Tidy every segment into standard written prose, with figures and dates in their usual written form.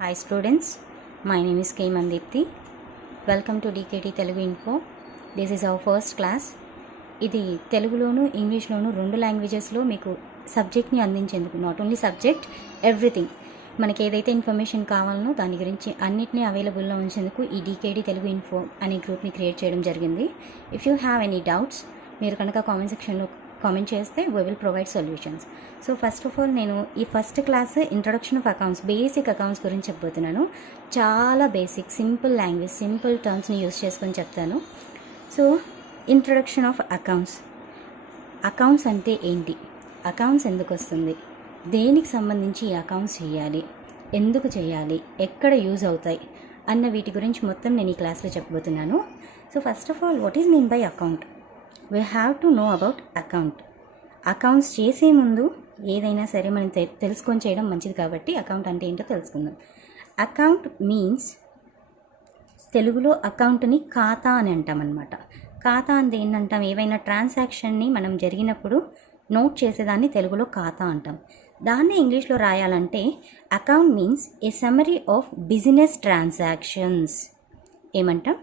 Hi students, my name is K. Mandipti. Welcome to DKT Telugu Info. This is our first class. ఇది తెలుగులోను ఇంగ్లీష్లోను రెండు లాంగ్వేజెస్లో మీకు సబ్జెక్ట్ని అందించేందుకు, not only subject, everything మనకి ఏదైతే ఇన్ఫర్మేషన్ కావాలనో దాని గురించి అన్నిటినీ అవైలబుల్లో ఉంచేందుకు ఈ DKT తెలుగు ఇన్ఫో అనే గ్రూప్ని క్రియేట్ చేయడం జరిగింది. If you have any doubts మీరు కనుక కామెంట్ సెక్షన్లో కామెంట్ చేస్తే we will provide solutions. So first of all నేను ఈ first class introduction of accounts, basic accounts గురించి చెప్పబోతున్నాను. చాలా బేసిక్, సింపుల్ లాంగ్వేజ్, సింపుల్ టర్మ్స్ని యూస్ చేసుకొని చెప్తాను. So introduction of accounts. Accounts అంటే ఏంటి, అకౌంట్స్ ఎందుకు వస్తుంది, దేనికి సంబంధించి ఈ అకౌంట్స్ చేయాలి, ఎందుకు చేయాలి, ఎక్కడ యూజ్ అవుతాయి అన్న వీటి గురించి మొత్తం నేను ఈ క్లాస్లో చెప్పబోతున్నాను. So first of all, what is mean by account? We have to know about account. Accounts చేసే ముందు ఏదైనా సరే మనం తెలుసుకొని చేయడం మంచిది, కాబట్టి అకౌంట్ అంటే ఏంటో తెలుసుకుందాం. అకౌంట్ మీన్స్, తెలుగులో అకౌంట్ని ఖాతా అని అంటామన్నమాట. ఖాతా అంటే ఏంటంటాం, ఏవైనా ట్రాన్సాక్షన్ని మనం జరిగినప్పుడు నోట్ చేసేదాన్ని తెలుగులో ఖాతా అంటాం. దాన్ని ఇంగ్లీష్లో రాయాలంటే account means a summary of business transactions. ఏమంటాం?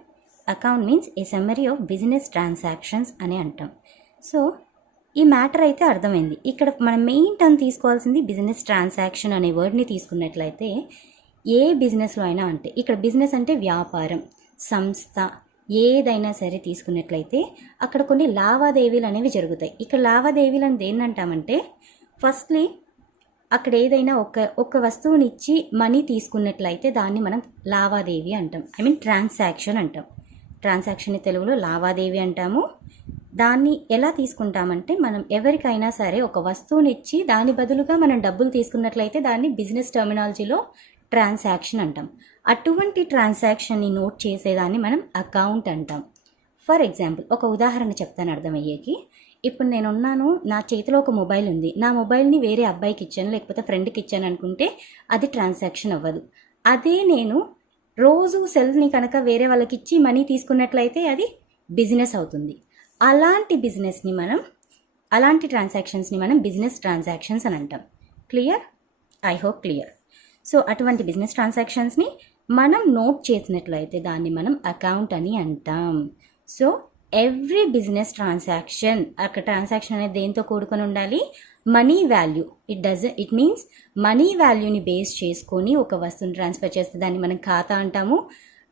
Account means a summary of business transactions అని అంటాం. సో ఈ మ్యాటర్ అయితే అర్థమైంది. ఇక్కడ మనం మెయిన్ టర్మ్ తీసుకోవాల్సింది బిజినెస్ ట్రాన్సాక్షన్ అనే వర్డ్ని తీసుకున్నట్లయితే, ఏ బిజినెస్లో అయినా, అంటే ఇక్కడ బిజినెస్ అంటే వ్యాపారం, సంస్థ, ఏదైనా సరే తీసుకున్నట్లయితే అక్కడ కొన్ని లావాదేవీలు అనేవి జరుగుతాయి. ఇక్కడ లావాదేవీలు అని దేన్నంటామంటే, ఫస్ట్లీ అక్కడ ఏదైనా ఒక వస్తువుని ఇచ్చి మనీ తీసుకున్నట్లయితే దాన్ని మనం లావాదేవీ అంటాం, ట్రాన్సాక్షన్ అంటాం. ట్రాన్సాక్షన్ని తెలుగులో లావాదేవీ అంటాము. దాన్ని ఎలా తీసుకుంటామంటే, మనం ఎవరికైనా సరే ఒక వస్తువుని ఇచ్చి దాని బదులుగా మనం డబ్బులు తీసుకున్నట్లయితే దాన్ని బిజినెస్ టర్మినాలజీలో ట్రాన్సాక్షన్ అంటాం. అటువంటి ట్రాన్సాక్షన్ని నోట్ చేసేదాన్ని మనం అకౌంట్ అంటాం. ఫర్ ఎగ్జాంపుల్, ఒక ఉదాహరణ చెప్తాను అర్థమయ్యేకి. ఇప్పుడు నేనున్నాను, నా చేతిలో ఒక మొబైల్ ఉంది, నా మొబైల్ని వేరే అబ్బాయికి ఇచ్చాను లేకపోతే ఫ్రెండ్కి ఇచ్చాను అనుకుంటే అది ట్రాన్సాక్షన్ అవ్వదు. అదే నేను రోజు సెల్ని కనుక వేరే వాళ్ళకి ఇచ్చి మనీ తీసుకున్నట్లయితే అది బిజినెస్ అవుతుంది. అలాంటి ట్రాన్సాక్షన్స్ని మనం బిజినెస్ ట్రాన్సాక్షన్స్ అని అంటాం. Clear? I hope clear. So అటువంటి బిజినెస్ ట్రాన్సాక్షన్స్ని మనం నోట్ చేసినట్లయితే దాన్ని మనం అకౌంట్ అని అంటాం. సో ఎవ్రీ బిజినెస్ ట్రాన్సాక్షన్, అక్కడ ట్రాన్సాక్షన్ అనేది దేంతో కూడుకొని ఉండాలి? Money value. It means money వాల్యూని బేస్ చేసుకొని ఒక వస్తువుని ట్రాన్స్ఫర్ చేస్తే దాన్ని మనం ఖాతా అంటాము,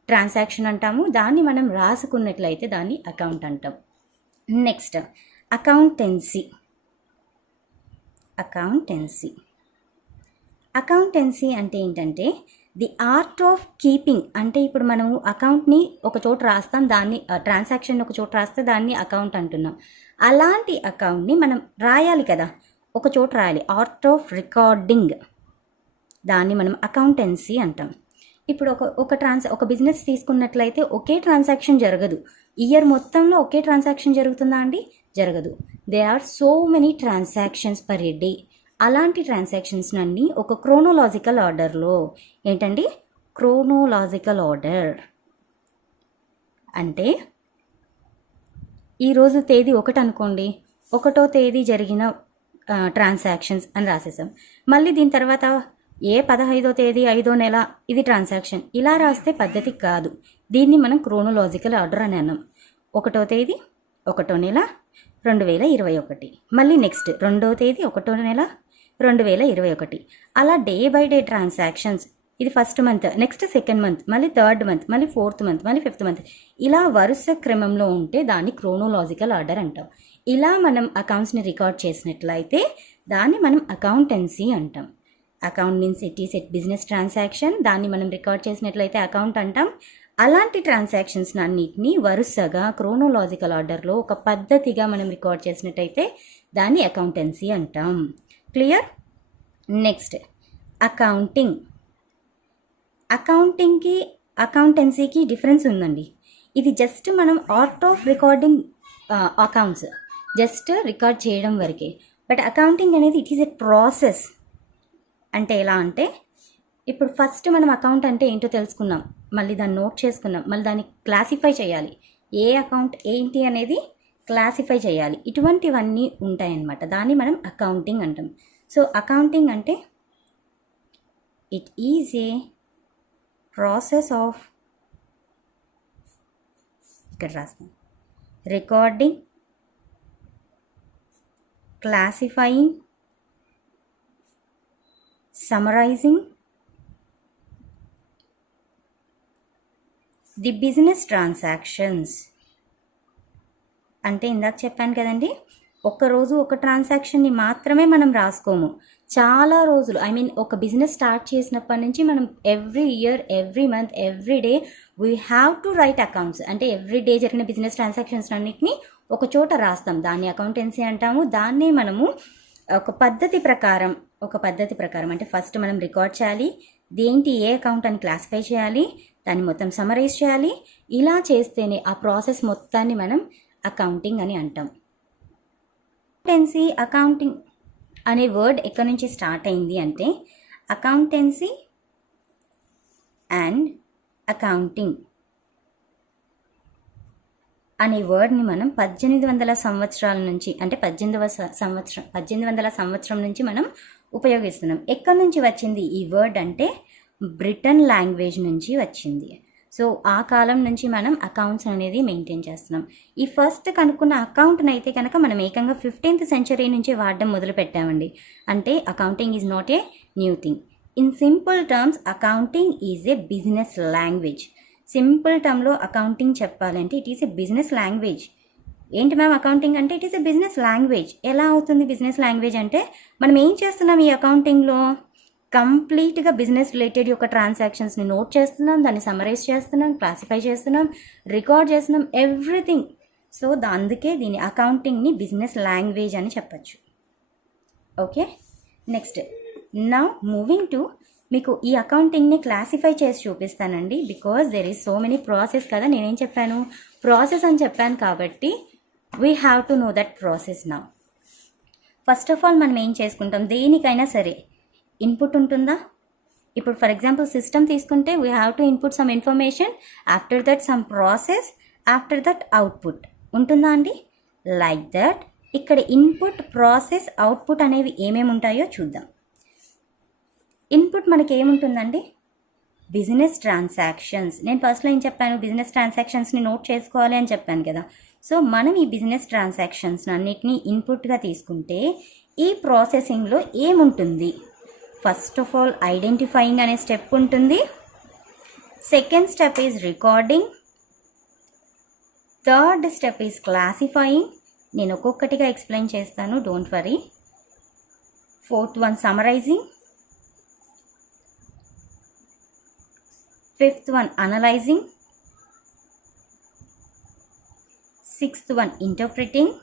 ట్రాన్సాక్షన్ అంటాము. దాన్ని మనం రాసుకున్నట్లయితే దాన్ని అకౌంట్ అంటాం. Next, accountancy. అకౌంటెన్సీ అంటే ఏంటంటే, ది ఆర్ట్ ఆఫ్ కీపింగ్. అంటే ఇప్పుడు మనము అకౌంట్ని ఒక చోట రాస్తాం, దాన్ని ట్రాన్సాక్షన్ ఒక చోట రాస్తే దాన్ని అకౌంట్ అంటున్నాం. అలాంటి అకౌంట్ని మనం రాయాలి కదా, ఒక చోట రాయాలి. ఆర్ట్ ఆఫ్ రికార్డింగ్, దాన్ని మనం అకౌంటెన్సీ అంటాం. ఇప్పుడు ఒక బిజినెస్ తీసుకున్నట్లయితే ఒకే ట్రాన్సాక్షన్ జరగదు. ఇయర్ మొత్తంలో ఒకే ట్రాన్సాక్షన్ జరుగుతుందా అండి? జరగదు. There are so many transactions per day. అలాంటి ట్రాన్సాక్షన్స్ అన్నీ ఒక క్రోనోలాజికల్ ఆర్డర్లో, ఏంటండి? క్రోనోలాజికల్ ఆర్డర్ అంటే, ఈరోజు తేదీ 1 అనుకోండి, 1వ తేదీ జరిగిన ట్రాన్సాక్షన్స్ అని రాసేసాం. మళ్ళీ దీని తర్వాత 15వ తేదీ 5వ నెల ఇది ట్రాన్సాక్షన్, ఇలా రాస్తే పద్ధతి కాదు. దీన్ని మనం క్రోనోలాజికల్ ఆర్డర్ అని అన్నాం. 1వ తేదీ 1వ నెల 2021, మళ్ళీ నెక్స్ట్ 2వ తేదీ 1వ నెల 2021. అలా డే బై డే ట్రాన్సాక్షన్స్. ఇది first month, next second month, మళ్ళీ థర్డ్ మంత్, మళ్ళీ ఫోర్త్ మంత్, మళ్ళీ ఫిఫ్త్ మంత్, ఇలా వరుస క్రమంలో ఉంటే దాన్ని క్రోనోలాజికల్ ఆర్డర్ అంటాం. ఇలా మనం అకౌంట్స్ని రికార్డ్ చేసినట్లయితే దాన్ని మనం అకౌంటెన్సీ అంటాం. Account means it is at business transaction. దాన్ని మనం రికార్డ్ చేసినట్లయితే అకౌంట్ అంటాం. అలాంటి ట్రాన్సాక్షన్స్ అన్నిటినీ వరుసగా క్రోనోలాజికల్ ఆర్డర్లో ఒక పద్ధతిగా మనం రికార్డ్ చేసినట్టయితే దాన్ని అకౌంటెన్సీ అంటాం. క్లియర్? Next, accounting. అకౌంటెన్సీకి డిఫరెన్స్ ఉందండి. ఇది జస్ట్ మనం art of recording accounts, just record చేయడం వరకే. బట్ అకౌంటింగ్ అనేది ఇట్ ఈస్ ఎ ప్రాసెస్. అంటే ఎలా అంటే, ఇప్పుడు ఫస్ట్ మనం అకౌంట్ అంటే ఏంటో తెలుసుకున్నాం, మళ్ళీ దాన్ని నోట్ చేసుకున్నాం, మళ్ళీ దాన్ని క్లాసిఫై చేయాలి. ఏ అకౌంట్ ఏంటి అనేది క్లాసిఫై చేయాలి. ఇటువంటివన్నీ ఉంటాయన్నమాట. దాన్ని మనం అకౌంటింగ్ అంటాం. సో అకౌంటింగ్ అంటే it is a process of, ఇక్కడ రాస్తాం, recording, classifying, summarizing the business transactions. అంటే ఇందాక చెప్పాను కదండి, ఒక్కరోజు ఒక ట్రాన్సాక్షన్ని మాత్రమే మనం రాసుకోము, చాలా రోజులు, ఐ మీన్ ఒక బిజినెస్ స్టార్ట్ చేసినప్పటి నుంచి మనం every year, every month, every day we have to right accounts. అంటే ఎవ్రీ డే జరిగిన బిజినెస్ ట్రాన్సాక్షన్స్ అన్నిటిని ఒక చోట రాస్తాం, దాన్ని అకౌంటెన్సీ అంటాము. దాన్నే మనము ఒక పద్ధతి ప్రకారం అంటే ఫస్ట్ మనం రికార్డ్ చేయాలి, దేంటి ఏ అకౌంట్ అని క్లాసిఫై చేయాలి, దాన్ని మొత్తం సమరైజ్ చేయాలి. ఇలా చేస్తేనే ఆ ప్రాసెస్ మొత్తాన్ని మనం అకౌంటింగ్ అని అంటాం. అకౌంటెన్సీ, అకౌంటింగ్ అనే వర్డ్ ఎక్కడి నుంచి స్టార్ట్ అయింది అంటే, అకౌంటెన్సీ అండ్ అకౌంటింగ్ అనే వర్డ్ని మనం 1800 సంవత్సరాల నుంచి, అంటే 1800 సంవత్సరం నుంచి మనం ఉపయోగిస్తున్నాం. ఎక్కడి నుంచి వచ్చింది ఈ వర్డ్ అంటే బ్రిటన్ లాంగ్వేజ్ నుంచి వచ్చింది. సో ఆ కాలం నుంచి మనం అకౌంట్స్ అనేది మెయింటైన్ చేస్తున్నాం. ఈ ఫస్ట్ కనుక్కున్న అకౌంట్ని అయితే కనుక మనం ఏకంగా 15th century నుంచి వాడడం మొదలు పెట్టామండి. అంటే accounting is not a new thing. In simple terms accounting is a business language. Simple టర్మ్లో అకౌంటింగ్ చెప్పాలంటే it is a business language. ఏంటి మ్యామ్ అకౌంటింగ్ అంటే? It is a business language. ఎలా అవుతుంది బిజినెస్ లాంగ్వేజ్ అంటే? మనం ఏం చేస్తున్నాం ఈ అకౌంటింగ్లో? కంప్లీట్గా బిజినెస్ రిలేటెడ్ యొక్క ట్రాన్సాక్షన్స్ని నోట్ చేస్తున్నాం, దాన్ని సమరైజ్ చేస్తున్నాం, క్లాసిఫై చేస్తున్నాం, రికార్డ్ చేస్తున్నాం, ఎవ్రీథింగ్. సో అందుకే దీని అకౌంటింగ్ని బిజినెస్ లాంగ్వేజ్ అని చెప్పచ్చు. Okay, next now moving to, మీకు ఈ అకౌంటింగ్ని క్లాసిఫై చేసి చూపిస్తానండి. Because there is so many process కదా. నేనేం చెప్పాను? ప్రాసెస్ అని చెప్పాను కాబట్టి we have to know that process now. First of all మనం ఏం చేసుకుంటాం, దేనికైనా సరే ఇన్పుట్ ఉంటుందా? ఇప్పుడు ఫర్ ఎగ్జాంపుల్ సిస్టమ్ తీసుకుంటే we have to input some information, after that some process, after that output ఉంటుందా అండి? లైక్ దట్ ఇక్కడ ఇన్పుట్, ప్రాసెస్, అవుట్పుట్ అనేవి ఏమేమి ఉంటాయో చూద్దాం. ఇన్పుట్ మనకి ఏముంటుందండి? Business transactions. నేను ఫస్ట్లో ఏం చెప్పాను? బిజినెస్ ట్రాన్సాక్షన్స్ని నోట్ చేసుకోవాలి అని చెప్పాను కదా. సో మనం ఈ బిజినెస్ ట్రాన్సాక్షన్స్ అన్నిటినీ ఇన్పుట్గా తీసుకుంటే ఈ ప్రాసెసింగ్లో ఏముంటుంది? ఫస్ట్ ఆఫ్ ఆల్ ఐడెంటిఫైయింగ్ అనే స్టెప్ ఉంటుంది. Second step is recording. Third step is classifying. నేను ఒక్కొక్కటిగా ఎక్స్ప్లెయిన్ చేస్తాను, don't worry. Fourth one summarising. Fifth one analysing. Sixth one interpreting.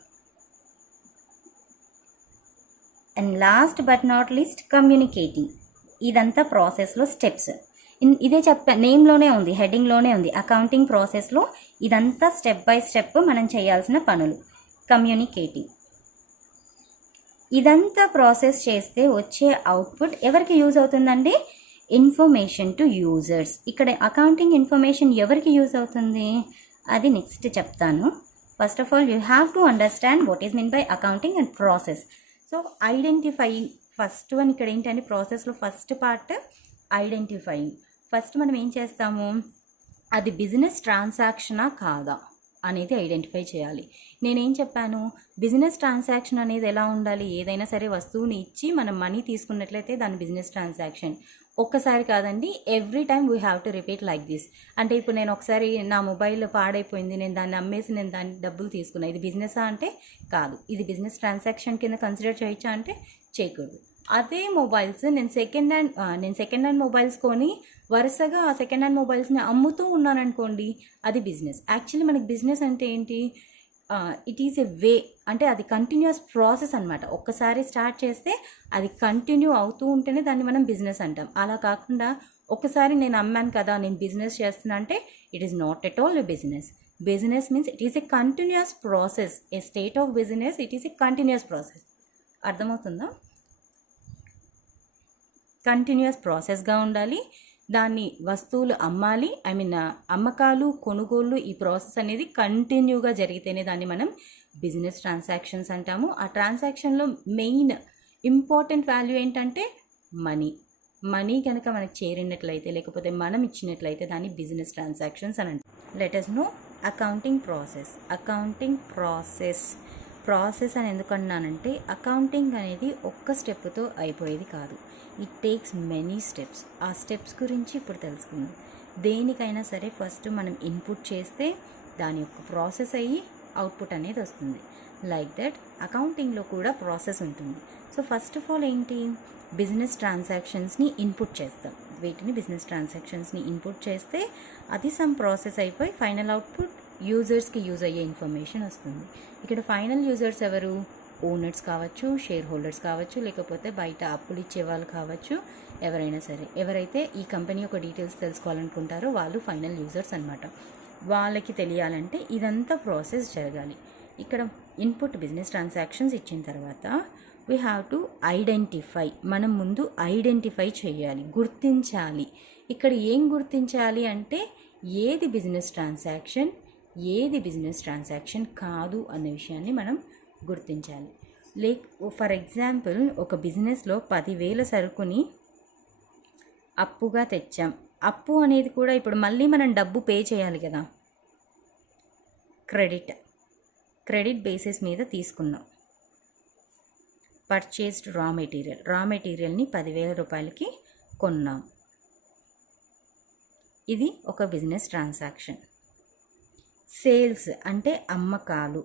And last but not least communicating. ఇదంతా ప్రాసెస్లో steps. ఇదే నేమ్లోనే ఉంది, హెడ్డింగ్లోనే ఉంది. అకౌంటింగ్ ప్రాసెస్లో ఇదంతా స్టెప్ బై స్టెప్ మనం చేయాల్సిన పనులు. కమ్యూనికేటింగ్. ఇదంతా ప్రాసెస్ చేస్తే వచ్చే అవుట్పుట్ ఎవరికి యూజ్ అవుతుందండి? Information to users. ఇక్కడ అకౌంటింగ్ ఇన్ఫర్మేషన్ ఎవరికి యూజ్ అవుతుంది అది నెక్స్ట్ చెప్తాను. First of all you have to understand what is mean by accounting and process. So identifying first one. ఇక్కడ ఏంటంటే ప్రాసెస్లో ఫస్ట్ పార్ట్ ఐడెంటిఫైయింగ్. ఫస్ట్ మనం ఏం చేస్తాము, అది బిజినెస్ ట్రాన్సాక్షనా కాదా అనేది ఐడెంటిఫై చేయాలి. నేనేం చెప్పాను, బిజినెస్ ట్రాన్సాక్షన్ అనేది ఎలా ఉండాలి? ఏదైనా సరే వస్తువుని ఇచ్చి మనం మనీ తీసుకున్నట్లయితే దాని బిజినెస్ ట్రాన్సాక్షన్. ఒక్కసారి కాదండి, every time we have to repeat like this. అంటే ఇప్పుడు నేను ఒకసారి నా మొబైల్ పాడైపోయింది, నేను దాన్ని అమ్మేసి నేను దాన్ని డబ్బులు తీసుకున్నా, ఇది బిజినెసా అంటే కాదు. ఇది బిజినెస్ ట్రాన్సాక్షన్ కింద కన్సిడర్ చేయొచ్చా అంటే చేయకూడదు. అదే మొబైల్స్ నేను సెకండ్ హ్యాండ్ మొబైల్స్ కొని వరుసగా ఆ సెకండ్ హ్యాండ్ మొబైల్స్ని అమ్ముతూ ఉన్నాను అనుకోండి, అది బిజినెస్. యాక్చువల్లీ మనకి బిజినెస్ అంటే ఏంటి? ఇట్ ఈస్ ఎ వే, అంటే అది కంటిన్యూస్ ప్రాసెస్ అనమాట. ఒక్కసారి స్టార్ట్ చేస్తే అది కంటిన్యూ అవుతూ ఉంటేనే దాన్ని మనం బిజినెస్ అంటాం. అలా కాకుండా ఒకసారి నేను అమ్మాను కదా నేను బిజినెస్ చేస్తున్నా అంటే it is not at all a business. Business means it is a continuous process. A state of business, it is a continuous process. అర్థమవుతుందా? కంటిన్యూస్ ప్రాసెస్గా ఉండాలి. దాన్ని వస్తువులు అమ్మాలి, ఐ మీన్ అమ్మకాలు, కొనుగోళ్ళు, ఈ ప్రాసెస్ అనేది కంటిన్యూగా జరిగితేనే దాన్ని మనం బిజినెస్ ట్రాన్సాక్షన్స్ అంటాము. ఆ ట్రాన్సాక్షన్లో మెయిన్ ఇంపార్టెంట్ వాల్యూ ఏంటంటే మనీ. మనీ కనుక మనకు చేరినట్లయితే లేకపోతే మనం ఇచ్చినట్లయితే దాన్ని బిజినెస్ ట్రాన్సాక్షన్స్ అని అంటారు. Let us know accounting process. Accounting process అని ఎందుకు అన్నానంటే అకౌంటింగ్ అనేది ఒక్క స్టెప్తో అయిపోయేది కాదు. It takes many steps. ఆ స్టెప్స్ గురించి ఇప్పుడు తెలుసుకుందాం. దేనికైనా సరే ఫస్ట్ మనం ఇన్పుట్ చేస్తే దాని యొక్క ప్రాసెస్ అయ్యి అవుట్పుట్ అనేది వస్తుంది. లైక్ దట్ అకౌంటింగ్లో కూడా ప్రాసెస్ ఉంటుంది. సో ఫస్ట్ ఆఫ్ ఆల్ ఏంటి, బిజినెస్ ట్రాన్సాక్షన్స్ని ఇన్పుట్ చేస్తాం. వీటిని బిజినెస్ ట్రాన్సాక్షన్స్ని ఇన్పుట్ చేస్తే అది సమ్ ప్రాసెస్ అయిపోయి ఫైనల్ అవుట్పుట్ యూజర్స్కి యూజ్ అయ్యే ఇన్ఫర్మేషన్ వస్తుంది. ఇక్కడ ఫైనల్ యూజర్స్ ఎవరు, ఓనర్స్ కావచ్చు, షేర్ హోల్డర్స్ కావచ్చు, లేకపోతే బయట అప్పులు ఇచ్చే వాళ్ళు కావచ్చు, ఎవరైనా సరే ఎవరైతే ఈ కంపెనీ యొక్క డీటెయిల్స్ తెలుసుకోవాలనుకుంటారో వాళ్ళు ఫైనల్ యూజర్స్ అనమాట. వాళ్ళకి తెలియాలంటే ఇదంతా ప్రాసెస్ జరగాలి. ఇక్కడ ఇన్పుట్ బిజినెస్ ట్రాన్సాక్షన్స్ ఇచ్చిన తర్వాత వీ హ్యావ్ టు ఐడెంటిఫై. మనం ముందు ఐడెంటిఫై చేయాలి, గుర్తించాలి. ఇక్కడ ఏం గుర్తించాలి అంటే ఏది బిజినెస్ ట్రాన్సాక్షన్, ఏది బిజినెస్ ట్రాన్సాక్షన్ కాదు అన్న విషయాన్ని మనం గుర్తించాలి. ఫర్ ఎగ్జాంపుల్ ఒక బిజినెస్లో 10,000 సరుకుని అప్పుగా తెచ్చాం. అప్పు అనేది కూడా ఇప్పుడు మళ్ళీ మనం డబ్బు పే చేయాలి కదా, క్రెడిట్ బేసిస్ మీద తీసుకున్నాం. పర్చేస్డ్ రా మెటీరియల్ని 10,000 రూపాయలకి కొన్నాం. ఇది ఒక బిజినెస్ ట్రాన్సాక్షన్. సేల్స్ అంటే అమ్మకాలు.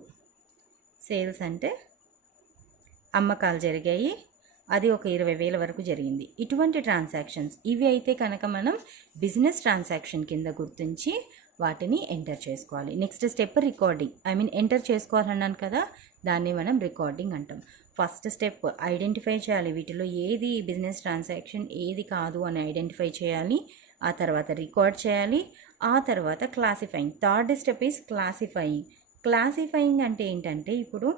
సేల్స్ అంటే అమ్మకాలు జరిగాయి, అది ఒక 20,000 వరకు జరిగింది. ఇటువంటి ట్రాన్సాక్షన్స్ ఇవి అయితే కనుక మనం బిజినెస్ ట్రాన్సాక్షన్ కింద గుర్తించి వాటిని ఎంటర్ చేసుకోవాలి. Next step recording. ఎంటర్ చేసుకోవాలన్నాను కదా, దాన్ని మనం రికార్డింగ్ అంటాం. ఫస్ట్ స్టెప్ ఐడెంటిఫై చేయాలి, వీటిలో ఏది బిజినెస్ ట్రాన్సాక్షన్ ఏది కాదు అని ఐడెంటిఫై చేయాలి. ఆ తర్వాత రికార్డ్ చేయాలి. ఆ తర్వాత classifying. Third step is classifying అంటే ఏంటంటే ఇప్పుడు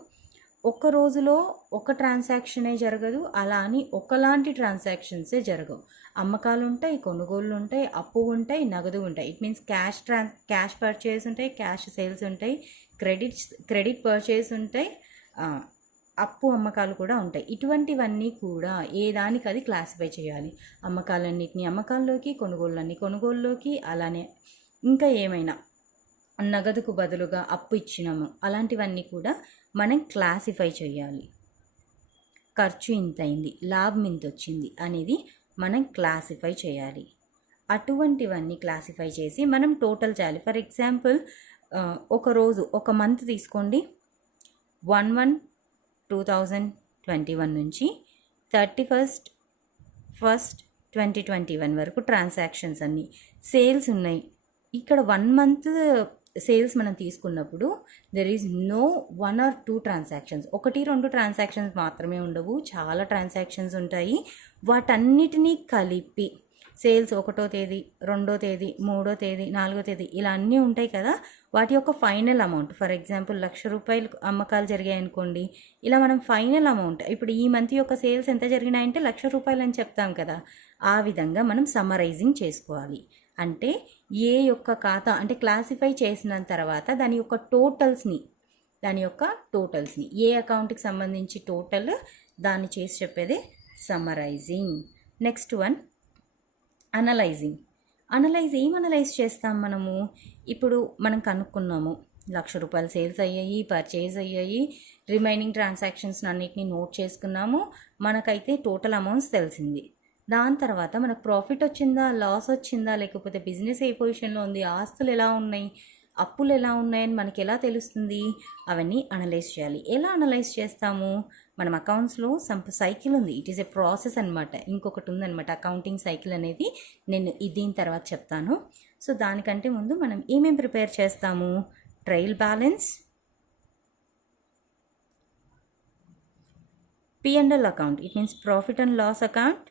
ఒక రోజులో ఒక ట్రాన్సాక్షనే జరగదు, అలా అని ఒకలాంటి ట్రాన్సాక్షన్సే జరగవు. అమ్మకాలు ఉంటాయి, కొనుగోళ్ళు ఉంటాయి, అప్పు ఉంటాయి, నగదు ఉంటాయి. ఇట్ మీన్స్ క్యాష్ పర్చేస్ ఉంటాయి, క్యాష్ సేల్స్ ఉంటాయి, క్రెడిట్ పర్చేస్ ఉంటాయి, అప్పు అమ్మకాలు కూడా ఉంటాయి. ఇటువంటివన్నీ కూడా ఏ దానికి అది క్లాసిఫై చేయాలి. అమ్మకాలన్నిటిని అమ్మకాల్లోకి, కొనుగోళ్ళలోకి, అలానే ఇంకా ఏమైనా నగదుకు బదులుగా అప్పు ఇచ్చినాము అలాంటివన్నీ కూడా మనం క్లాసిఫై చేయాలి. ఖర్చు ఇంత అయింది, లాభం ఇంత వచ్చింది అనేది మనం క్లాసిఫై చేయాలి. అటువంటివన్నీ క్లాసిఫై చేసి మనం టోటల్ చేయాలి. ఫర్ ఎగ్జాంపుల్ ఒక మంత్ తీసుకోండి, 1/1/2021 నుంచి 31/1/2021 వరకు ట్రాన్సాక్షన్స్ అన్నీ సేల్స్ ఉన్నాయి. ఇక్కడ 1 మంత్ సేల్స్ మనం తీసుకున్నప్పుడు there is no 1 or 2 transactions, 1-2 transactions మాత్రమే ఉండవు, చాలా ట్రాన్సాక్షన్స్ ఉంటాయి. వాటన్నిటినీ కలిపి సేల్స్ 1వ తేదీ, 2వ తేదీ, 3వ తేదీ, 4వ తేదీ ఇలా అన్నీ ఉంటాయి కదా, వాటి యొక్క ఫైనల్ అమౌంట్. ఫర్ ఎగ్జాంపుల్ 1,00,000 రూపాయలు అమ్మకాలు జరిగాయి అనుకోండి, ఇలా మనం ఫైనల్ అమౌంట్ ఇప్పుడు ఈ మంత్ యొక్క సేల్స్ ఎంత జరిగినాయంటే 1,00,000 రూపాయలు అని చెప్తాం కదా, ఆ విధంగా మనం సమ్మరైజింగ్ చేసుకోవాలి. అంటే ఏ యొక్క ఖాతా అంటే క్లాసిఫై చేసిన తర్వాత దాని యొక్క టోటల్స్ని ఏ అకౌంట్కి సంబంధించి టోటల్ దాన్ని చేసి చెప్పేదే సమ్మరైజింగ్. Next one analysing. ఏం అనలైజ్ చేస్తాం మనము? ఇప్పుడు మనం కనుక్కున్నాము 1,00,000 రూపాయలు సేల్స్ అయ్యాయి, పర్చేజ్ అయ్యాయి, రిమైనింగ్ ట్రాన్సాక్షన్స్ అన్నిటిని నోట్ చేసుకున్నాము, మనకైతే టోటల్ అమౌంట్స్ తెలిసింది. దాని తర్వాత మనకు ప్రాఫిట్ వచ్చిందా, లాస్ వచ్చిందా, లేకపోతే బిజినెస్ ఏ పొజిషన్లో ఉంది, ఆస్తులు ఎలా ఉన్నాయి, అప్పులు ఎలా ఉన్నాయని మనకి ఎలా తెలుస్తుంది? అవన్నీ అనలైజ్ చేయాలి. ఎలా అనలైజ్ చేస్తాము? మనం అకౌంట్స్లో సైకిల్ ఉంది, ఇట్ ఈస్ ఏ ప్రాసెస్ అనమాట. ఇంకొకటి ఉందన్నమాట అకౌంటింగ్ సైకిల్ అనేది, నేను దీని తర్వాత చెప్తాను. సో దానికంటే ముందు మనం ఏమేమి ప్రిపేర్ చేస్తాము? Trial balance, P&L account, it means profit and loss account,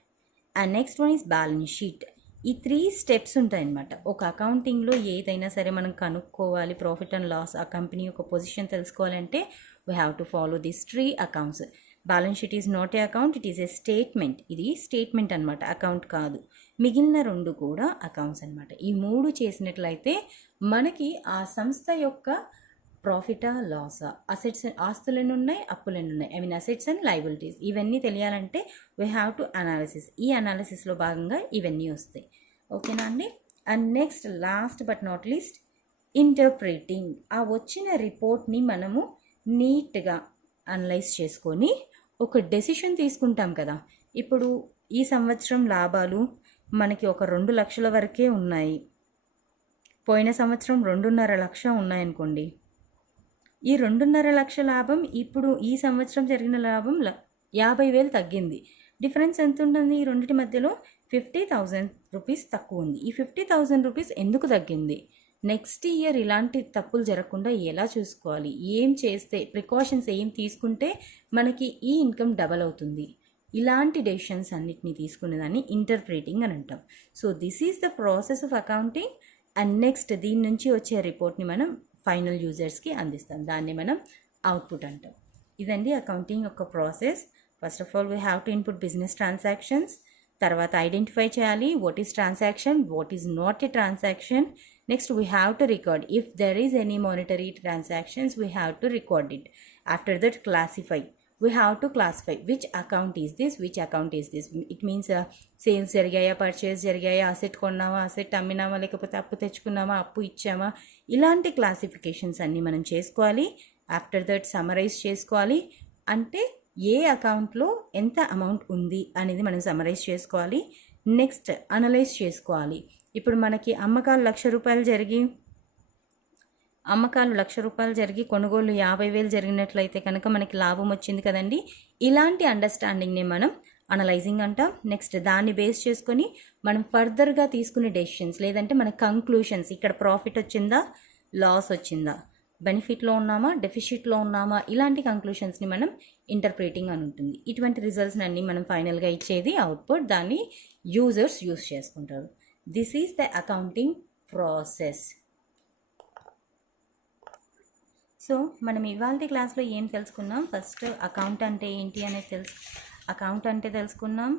and next one is balance sheet. ఈ 3 స్టెప్స్ ఉంటాయన్నమాట. ఒక అకౌంటింగ్లో ఏదైనా సరే మనం కనుక్కోవాలి, ప్రాఫిట్ అండ్ లాస్, ఆ కంపెనీ యొక్క పొజిషన్ తెలుసుకోవాలంటే we have to follow this 3 accounts. Balance sheet is not a account, it is a statement. ఇది స్టేట్మెంట్ అనమాట, అకౌంట్ కాదు. మిగిలిన 2 కూడా అకౌంట్స్ అనమాట. ఈ 3 చేసినట్లయితే మనకి ఆ సంస్థ యొక్క ప్రాఫిటా లాసా, అసెట్స్ ఆస్తులు ఎన్ని ఉన్నాయి, అప్పులు ఎన్ని ఉన్నాయి, I mean assets and liabilities. ఇవన్నీ తెలియాలంటే వీ హ్యావ్ టు అనాలిసిస్. ఈ అనాలిసిస్లో భాగంగా ఇవన్నీ వస్తాయి. ఓకేనా అండి. And next last but not least interpreting. ఆ వచ్చిన రిపోర్ట్ని మనము నీట్గా అనలైజ్ చేసుకొని ఒక డెసిషన్ తీసుకుంటాం కదా. ఇప్పుడు ఈ సంవత్సరం లాభాలు మనకి ఒక 2 లక్షల వరకే ఉన్నాయి, పోయిన సంవత్సరం 2.5 లక్షలు ఉన్నాయనుకోండి. ఈ 2.5 లక్షల లాభం ఇప్పుడు ఈ సంవత్సరం జరిగిన లాభం 50,000 తగ్గింది. డిఫరెన్స్ ఎంత ఉంటుంది ఈ రెండింటి మధ్యలో? 50,000 రూపీస్ తక్కువ ఉంది. ఈ 50,000 రూపీస్ ఎందుకు తగ్గింది? నెక్స్ట్ ఇయర్ ఇలాంటి తప్పులు జరగకుండా ఎలా చూసుకోవాలి, ఏం చేస్తే, ప్రికాషన్స్ ఏం తీసుకుంటే మనకి ఈ ఇన్కమ్ డబల్ అవుతుంది, ఇలాంటి డెసిషన్స్ అన్నిటినీ తీసుకునేదాన్ని ఇంటర్ప్రిటింగ్ అని అంటాం. So this is the process of accounting. And next దీని నుంచి వచ్చే రిపోర్ట్ని మనం ఫైనల్ యూజర్స్కి అందిస్తాం, దాన్ని మనం అవుట్పుట్ అంటాం. ఇదండి అకౌంటింగ్ యొక్క process. First of all we have to input business transactions, తర్వాత ఐడెంటిఫై చేయాలి what is transaction, what is not a transaction. Next we have to record if there is any monetary transactions we have to record it. After that classify, we have to classify which account is this, which account is this. It means sales జరిగాయా, purchase జరిగాయా, asset కొన్నామా, asset అమ్మినామా, లేకపోతే అప్పు తెచ్చుకున్నామా, అప్పు ఇచ్చామా, ఇలాంటి classifications అన్నీ మనం చేసుకోవాలి. After that summarise చేసుకోవాలి. అంటే ఏ అకౌంట్లో ఎంత అమౌంట్ ఉంది అనేది మనం సమరైజ్ చేసుకోవాలి. నెక్స్ట్ అనలైజ్ చేసుకోవాలి. ఇప్పుడు మనకి అమ్మకాలు 1,00,000 రూపాయలు జరిగి కొనుగోలు 50,000 జరిగినట్లయితే కనుక మనకి లాభం వచ్చింది కదండి. ఇలాంటి అండర్స్టాండింగ్ని మనం అనలైజింగ్ అంటాం. నెక్స్ట్ దాన్ని బేస్ చేసుకొని మనం ఫర్దర్గా తీసుకునే డెసిషన్స్, లేదంటే మన కంక్లూషన్స్, ఇక్కడ ప్రాఫిట్ వచ్చిందా, లాస్ వచ్చిందా, బెనిఫిట్లో ఉన్నామా, డెఫిషిట్లో ఉన్నామా, ఇలాంటి కంక్లూషన్స్ని మనం ఇంటర్ప్రిటింగ్ అని ఉంటుంది. ఇటువంటి రిజల్ట్స్ని అన్ని మనం ఫైనల్గా ఇచ్చేది అవుట్పుట్, దాన్ని యూజర్స్ యూస్ చేసుకుంటారు. This is the accounting process. So మనం ఇవాళ క్లాస్లో ఏం తెలుసుకున్నాం? ఫస్ట్ అకౌంట్ అంటే ఏంటి అనేది తెలుసుకున్నాం,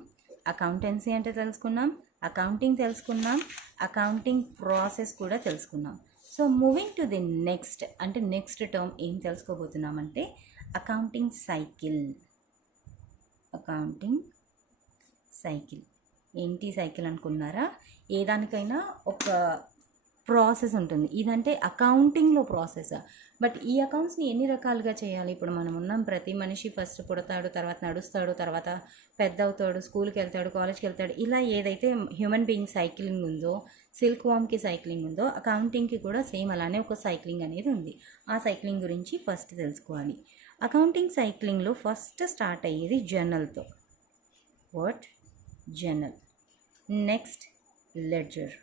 అకౌంటెన్సీ అంటే తెలుసుకున్నాం, అకౌంటింగ్ తెలుసుకున్నాం, అకౌంటింగ్ ప్రాసెస్ కూడా తెలుసుకున్నాం. So moving to the next, అంటే నెక్స్ట్ టర్మ్ ఏం తెలుసుకోబోతున్నామంటే అకౌంటింగ్ సైకిల్. ఏంటి సైకిల్ అనుకున్నారా? ఏ దానికైనా ఒక ప్రాసెస్ ఉంటుంది. ఇదంటే అకౌంటింగ్లో ప్రాసెస్. బట్ ఈ అకౌంట్స్ని ఎన్ని రకాలుగా చేయాలి? ఇప్పుడు మనం ఉన్నాం, ప్రతి మనిషి ఫస్ట్ పుడతాడు, తర్వాత నడుస్తాడు, తర్వాత పెద్ద అవుతాడు, స్కూల్కి వెళ్తాడు, కాలేజ్కి వెళ్తాడు. ఇలా ఏదైతే హ్యూమన్ బీయింగ్ సైక్లింగ్ ఉందో, సిల్క్ వామ్కి సైక్లింగ్ ఉందో, అకౌంటింగ్కి కూడా సేమ్ అలానే ఒక సైక్లింగ్ అనేది ఉంది. ఆ సైక్లింగ్ గురించి ఫస్ట్ తెలుసుకోవాలి. అకౌంటింగ్ సైక్లింగ్లో ఫస్ట్ స్టార్ట్ అయ్యేది జర్నల్తో. What? Journal. Next ledger,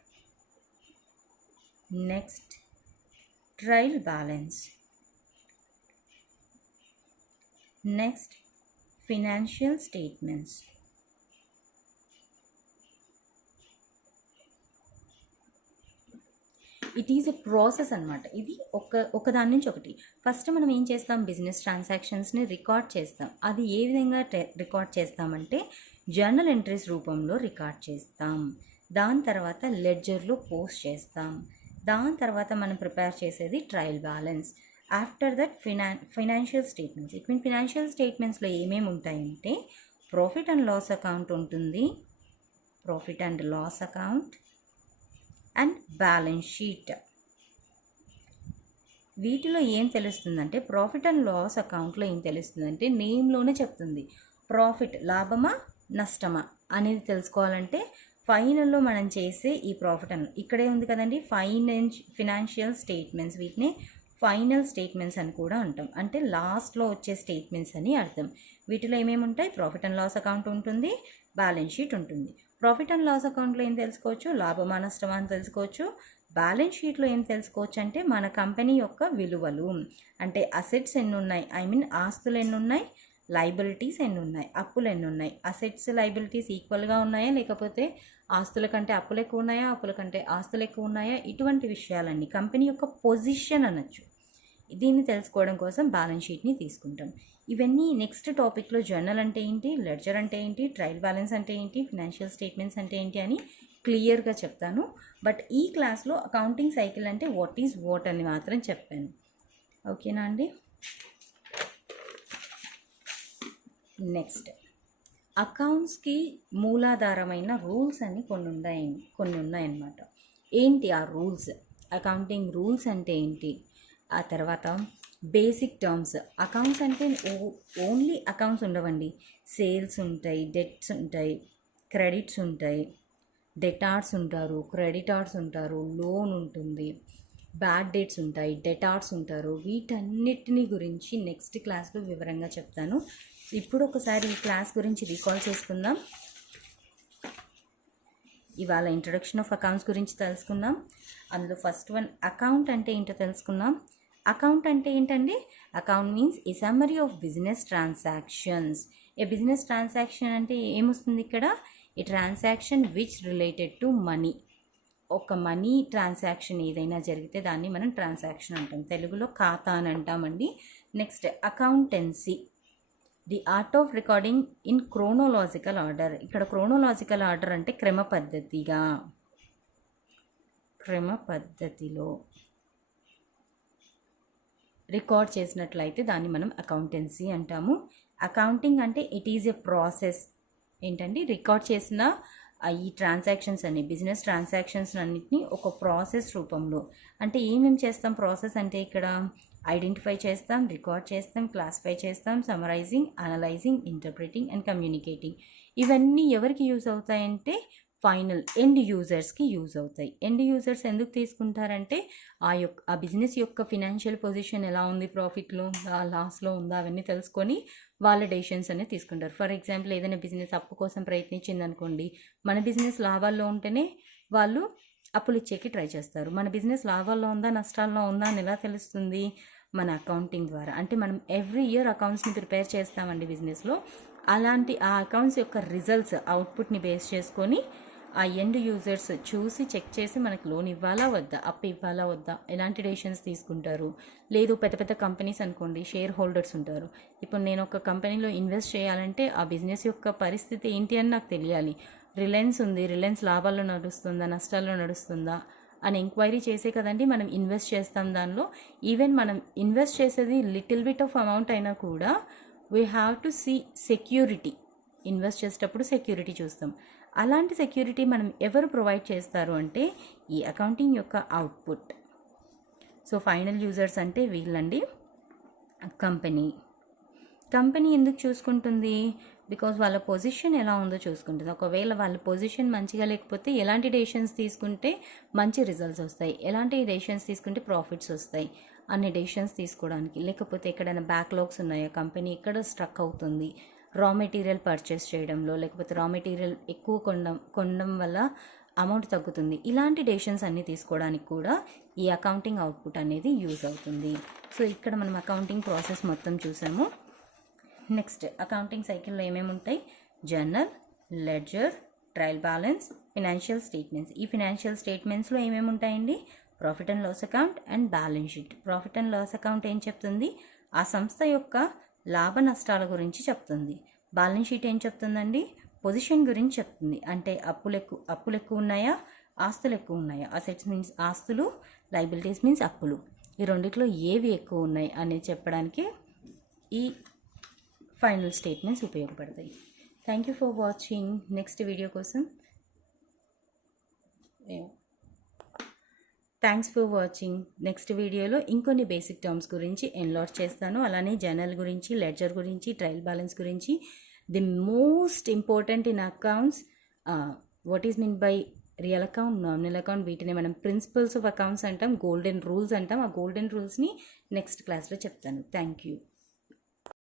next trial balance, next financial statements, it is a process అనమాట. ఇది ఒక దాని నుంచి ఒకటి. ఫస్ట్ మనం ఏం చేస్తాం? బిజినెస్ ట్రాన్సాక్షన్స్ని రికార్డ్ చేస్తాం. అది ఏ విధంగా రికార్డ్ చేస్తామంటే జర్నల్ ఎంట్రీస్ రూపంలో రికార్డ్ చేస్తాం. దాని తర్వాత లెడ్జర్లో పోస్ట్ చేస్తాం. దాని తర్వాత మనం ప్రిపేర్ చేసేది trial balance. After that financial statements. It mean financial స్టేట్మెంట్స్లో ఏమేమి ఉంటాయంటే ప్రాఫిట్ అండ్ లాస్ అకౌంట్ ఉంటుంది, profit and loss account and balance sheet. వీటిలో ఏం తెలుస్తుందంటే ప్రాఫిట్ అండ్ లాస్ అకౌంట్లో ఏం తెలుస్తుందంటే నేమ్లోనే చెప్తుంది. ప్రాఫిట్ లాభమా నష్టమా అనేది తెలుసుకోవాలంటే ఫైనల్లో మనం చేసే ఈ ప్రాఫిట్ అండ్ ఇక్కడే ఉంది కదండి ఫినాన్షియల్ స్టేట్మెంట్స్. వీటిని ఫైనల్ స్టేట్మెంట్స్ అని కూడా అంటాం. అంటే లాస్ట్లో వచ్చే స్టేట్మెంట్స్ అని అర్థం. వీటిలో ఏమేమి ఉంటాయి? ప్రాఫిట్ అండ్ లాస్ అకౌంట్ ఉంటుంది, బ్యాలెన్స్ షీట్ ఉంటుంది. ప్రాఫిట్ అండ్ లాస్ అకౌంట్లో ఏం తెలుసుకోవచ్చు? లాభమా నష్టమా అని తెలుసుకోవచ్చు. బ్యాలెన్స్ షీట్లో ఏం తెలుసుకోవచ్చు అంటే మన కంపెనీ యొక్క విలువలు, అంటే అసెట్స్ ఎన్ని ఉన్నాయి, ఐ మీన్ ఆస్తులు ఎన్ని ఉన్నాయి, లైబిలిటీస్ ఎన్ని ఉన్నాయి, అప్పులు ఎన్ని ఉన్నాయి, అసెట్స్ లైబిలిటీస్ ఈక్వల్గా ఉన్నాయా, లేకపోతే ఆస్తుల కంటే అప్పులు ఎక్కువ ఉన్నాయా, అప్పుల కంటే ఆస్తులు ఎక్కువ ఉన్నాయా, ఇటువంటి విషయాలన్నీ కంపెనీ యొక్క పొజిషన్ అనొచ్చు. దీన్ని తెలుసుకోవడం కోసం బ్యాలెన్స్ షీట్ని తీసుకుంటాం. ఇవన్నీ నెక్స్ట్ టాపిక్లో జర్నల్ అంటే ఏంటి, లెడ్జర్ అంటే ఏంటి, ట్రయల్ బ్యాలెన్స్ అంటే ఏంటి, ఫినాన్షియల్ స్టేట్మెంట్స్ అంటే ఏంటి అని క్లియర్గా చెప్తాను. బట్ ఈ క్లాస్లో అకౌంటింగ్ సైకిల్ అంటే వాట్ ఈజ్ వాట్ అని మాత్రం చెప్పాను. ఓకేనా అండి. నెక్స్ట్, అకౌంట్స్కి మూలాధారమైన రూల్స్ అని కొన్ని ఉన్నాయన్నమాట. ఏంటి ఆ రూల్స్? అకౌంటింగ్ రూల్స్ అంటే ఏంటి? ఆ తర్వాత బేసిక్ టర్మ్స్. అకౌంట్స్ అంటే ఓన్లీ అకౌంట్స్ ఉండవండి. సేల్స్ ఉంటాయి, డెట్స్ ఉంటాయి, క్రెడిట్స్ ఉంటాయి, డెటార్స్ ఉంటారు, క్రెడిటార్స్ ఉంటారు, లోన్ ఉంటుంది, బ్యాడ్ డేట్స్ ఉంటాయి, డెటార్స్ ఉంటారు. వీటన్నిటిని గురించి నెక్స్ట్ క్లాస్లో వివరంగా చెప్తాను. ఇప్పుడు ఒకసారి ఈ క్లాస్ గురించి రీకాల్ చేసుకుందాం. ఇవాళ ఇంట్రొడక్షన్ ఆఫ్ అకౌంట్స్ గురించి తెలుసుకుందాం. అందులో ఫస్ట్ వన్ అకౌంట్ అంటే ఏంటో తెలుసుకుందాం. అకౌంట్ అంటే ఏంటండి? Account means a summary of business transactions. A business transaction అంటే ఏమొస్తుంది ఇక్కడ? A transaction which related to money. ఒక మనీ ట్రాన్సాక్షన్ ఏదైనా జరిగితే దాన్ని మనం ట్రాన్సాక్షన్ అంటాం. తెలుగులో ఖాతా అని అంటామండి. Next, accountancy, the art of recording in chronological order. ఇక్కడ క్రోనోలాజికల్ ఆర్డర్ అంటే క్రమ పద్ధతిలో రికార్డ్ చేసినట్లయితే దాన్ని మనం అకౌంటెన్సీ అంటాము. అకౌంటింగ్ అంటే ఇట్ ఈజ్ ఎ ప్రాసెస్. ఏంటండి? రికార్డ్ చేసిన ఈ ట్రాన్సాక్షన్స్ అన్ని, బిజినెస్ ట్రాన్సాక్షన్స్ అన్నిటిని ఒక ప్రాసెస్ రూపంలో, అంటే ఏమేమి చేస్తాం? ప్రాసెస్ అంటే ఇక్కడ ఐడెంటిఫై చేస్తాం, రికార్డ్ చేస్తాం, క్లాసిఫై చేస్తాం, summarising, analysing, interpreting and communicating. ఇవన్నీ ఎవరికి యూజ్ అవుతాయంటే ఫైనల్ ఎండ్ యూజర్స్కి యూజ్ అవుతాయి. ఎండ్ యూజర్స్ ఎందుకు తీసుకుంటారంటే ఆ బిజినెస్ యొక్క ఫినాన్షియల్ పొజిషన్ ఎలా ఉంది, ప్రాఫిట్లో ఉందా, లాస్లో ఉందా, అవన్నీ తెలుసుకొని వాళ్ళ డెసిషన్స్ అనేది తీసుకుంటారు. ఫర్ ఎగ్జాంపుల్, ఏదైనా బిజినెస్ అప్పు కోసం ప్రయత్నించింది అనుకోండి, మన బిజినెస్ లాభాల్లో ఉంటేనే వాళ్ళు అప్పులు ఇచ్చేకి ట్రై చేస్తారు. మన బిజినెస్ లాభాల్లో ఉందా, నష్టాల్లో ఉందా అని ఎలా తెలుస్తుంది? మన అకౌంటింగ్ ద్వారా. అంటే మనం ఎవ్రీ ఇయర్ అకౌంట్స్ని ప్రిపేర్ చేస్తామండి బిజినెస్లో. అలాంటి ఆ అకౌంట్స్ యొక్క రిజల్ట్స్, అవుట్పుట్ని బేస్ చేసుకొని ఆ ఎండ్ యూజర్స్ చూసి చెక్ చేసి మనకు లోన్ ఇవ్వాలా వద్దా, అప్పు ఇవ్వాలా వద్దా, ఎలాంటి డెసిషన్స్ తీసుకుంటారు. లేదు, పెద్ద పెద్ద కంపెనీస్ అనుకోండి, షేర్ హోల్డర్స్ ఉంటారు. ఇప్పుడు నేను ఒక కంపెనీలో ఇన్వెస్ట్ చేయాలంటే ఆ బిజినెస్ యొక్క పరిస్థితి ఏంటి అని నాకు తెలియాలి. రిలయన్స్ ఉంది, రిలయన్స్ లాభాల్లో నడుస్తుందా, నష్టాల్లో నడుస్తుందా అని ఎంక్వైరీ చేసే కదండి మనం ఇన్వెస్ట్ చేస్తాం దానిలో. ఈవెన్ మనం ఇన్వెస్ట్ చేసేది లిటిల్ బిట్ ఆఫ్ అమౌంట్ అయినా కూడా we have to see security. Invest చేసేటప్పుడు సెక్యూరిటీ చూస్తాం. అలాంటి సెక్యూరిటీ మనం ఎవరు ప్రొవైడ్ చేస్తారు అంటే ఈ అకౌంటింగ్ యొక్క అవుట్పుట్. సో ఫైనల్ యూజర్స్ అంటే వీళ్ళండి. కంపెనీ ఎందుకు చూసుకుంటుంది? బికాజ్ వాళ్ళ పొజిషన్ ఎలా ఉందో చూసుకుంటుంది. ఒకవేళ వాళ్ళ పొజిషన్ మంచిగా లేకపోతే ఎలాంటి డెసిషన్స్ తీసుకుంటే మంచి రిజల్ట్స్ వస్తాయి, ఎలాంటి డెసిషన్స్ తీసుకుంటే ప్రాఫిట్స్ వస్తాయి అనే డెసిషన్స్ తీసుకోవడానికి. లేకపోతే ఎక్కడైనా బ్యాక్లాగ్స్ ఉన్నాయా, కంపెనీ ఎక్కడ స్ట్రక్ అవుతుంది, రా మెటీరియల్ పర్చేస్ చేయడంలో, లేకపోతే రా మెటీరియల్ ఎక్కువ కొనడం వల్ల అమౌంట్ తగ్గుతుంది. ఇలాంటి డెసిషన్స్ అన్నీ తీసుకోవడానికి కూడా ఈ అకౌంటింగ్ అవుట్పుట్ అనేది యూజ్ అవుతుంది. సో ఇక్కడ మనం అకౌంటింగ్ ప్రాసెస్ మొత్తం చూసాము. నెక్స్ట్, అకౌంటింగ్ సైకిల్లో ఏమేమి ఉంటాయి? Journal, ledger, trial balance, financial statements. ఈ ఫినాన్షియల్ స్టేట్మెంట్స్లో ఏమేమి ఉంటాయండి? Profit and loss account and balance sheet. Profit and loss account ఏం చెప్తుంది? ఆ సంస్థ యొక్క లాభ నష్టాల గురించి చెప్తుంది. బ్యాలెన్స్ షీట్ ఏం చెప్తుందండి? పొజిషన్ గురించి చెప్తుంది. అంటే అప్పులు ఎక్కువ ఉన్నాయా, ఆస్తులు ఎక్కువ ఉన్నాయా. అసెట్స్ మీన్స్ ఆస్తులు, లైబిలిటీస్ మీన్స్ అప్పులు. ఈ రెండిట్లో ఏవి ఎక్కువ ఉన్నాయి అనేది చెప్పడానికి ఈ ఫైనల్ స్టేట్మెంట్స్ ఉపయోగపడతాయి. Thank you for watching. Next video కోసం థ్యాంక్స్ ఫర్ వాచింగ్. నెక్స్ట్ వీడియోలో ఇంకొన్ని బేసిక్ టర్మ్స్ గురించి ఎన్లాట్ చేస్తాను. అలానే జర్నల్ గురించి, లెడ్జర్ గురించి, ట్రయల్ బ్యాలెన్స్ గురించి, the most important in accounts what is mean by real account, nominal account. వీటిని మనం ప్రిన్సిపల్స్ ఆఫ్ అకౌంట్స్ అంటాం, గోల్డెన్ రూల్స్ అంటాం. ఆ గోల్డెన్ రూల్స్ని నెక్స్ట్ క్లాస్లో చెప్తాను. Thank you.